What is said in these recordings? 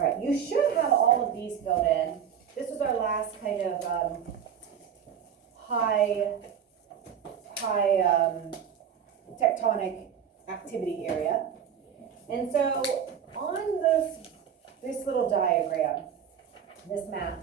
All right, you should have all of these filled in. This was our last kind of high tectonic activity area. And so on this little diagram, this map,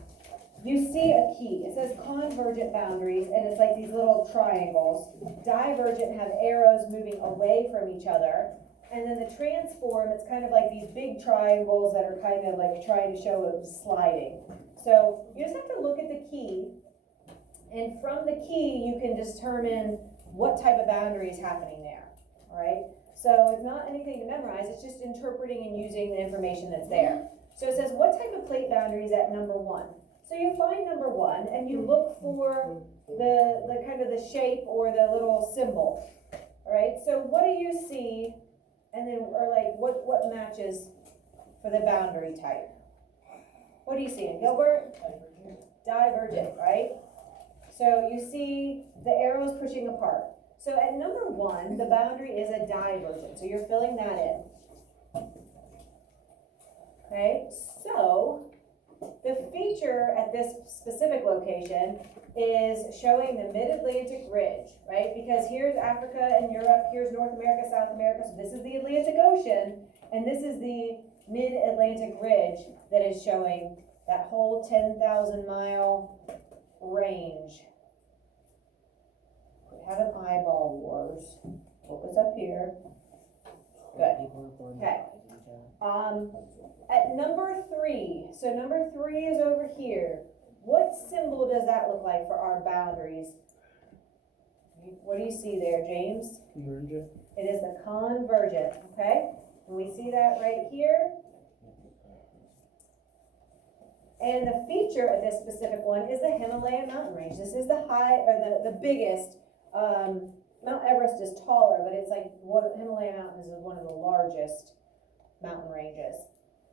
you see a key. It says convergent boundaries, and it's like these little triangles. Divergent have arrows moving away from each other. And then the transform, it's kind of like these big triangles that are kind of like trying to show it sliding. So you just have to look at the key, and from the key you can determine what type of boundary is happening there. All right? So it's not anything to memorize, it's just interpreting and using the information that's there. So it says, what type of plate boundary is at number 1? So you find number 1 and you look for the kind of the shape or the little symbol. All right? So what do you see? And then, or like, what matches for the boundary type? What do you see in Gilbert? Divergent, right? So you see the arrows pushing apart. So at number 1, the boundary is a divergent. So you're filling that in. Okay, so the feature at this specific location is showing the mid-Atlantic ridge, right? Because here's Africa and Europe, here's North America, South America, so this is the Atlantic Ocean, and this is the mid-Atlantic ridge that is showing that whole 10,000-mile range. We have an eyeball wars. Focus up here. Good. Okay. At number 3, so number 3 is over here. What symbol does that look like for our boundaries? What do you see there, James? Convergent. It is the convergent, okay? And we see that right here. And the feature of this specific one is the Himalayan mountain range. This is the the biggest. Mount Everest is taller, but it's like Himalayan mountains is one of the largest mountain ranges.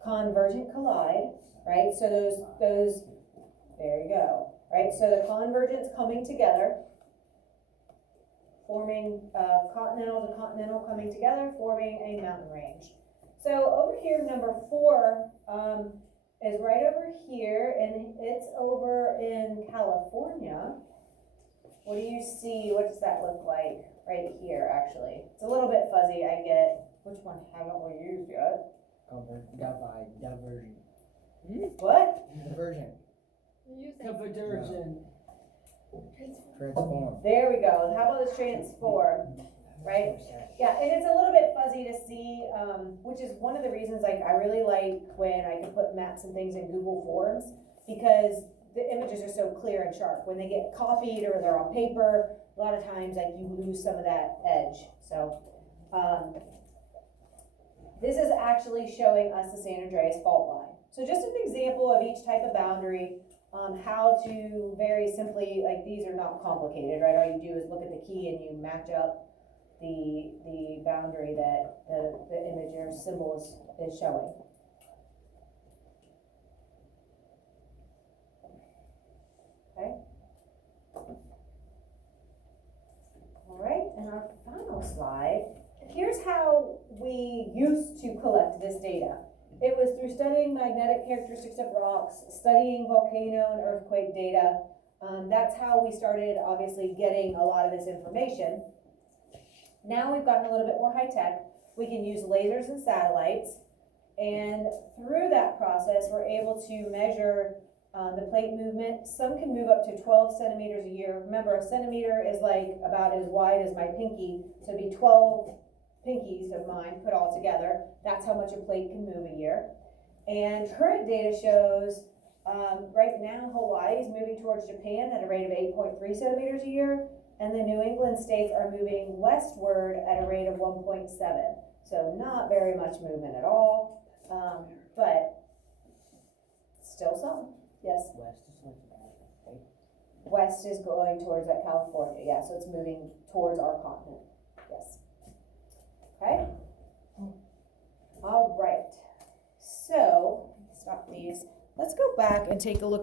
Convergent collide, right? So those, there you go, right? So the convergence coming together, forming continental to continental coming together, forming a mountain range. So over here, number 4 is right over here, and it's over in California. What do you see? What does that look like right here, actually? It's a little bit fuzzy, I get. Which one haven't we used yet? Divergent. What? Divergent. Convergent. Transform. There we go. How about this transform? Right? Yeah, and it's a little bit fuzzy to see, which is one of the reasons I really like when I can put maps and things in Google Forms, because the images are so clear and sharp. When they get copied or they're on paper, a lot of times you lose some of that edge. So this is actually showing us the San Andreas fault line. So just an example of each type of boundary, how to very simply, like these are not complicated, right? All you do is look at the key and you match up the boundary that the image or symbol is showing. Okay. All right, and our final slide. Here's how we used to collect this data. It was through studying magnetic characteristics of rocks, studying volcano and earthquake data. That's how we started, obviously, getting a lot of this information. Now we've gotten a little bit more high tech. We can use lasers and satellites, and through that process, we're able to measure the plate movement. Some can move up to 12 centimeters a year. Remember, a centimeter is like about as wide as my pinky, so it'd be 12 pinkies of mine put all together. That's how much a plate can move a year. And current data shows right now Hawaii is moving towards Japan at a rate of 8.3 centimeters a year, and the New England states are moving westward at a rate of 1.7. So not very much movement at all, but still some. Yes? West is going towards that California, yeah, so it's moving towards our continent, yes. Okay? All right, so, stop these. Let's go back and take a look at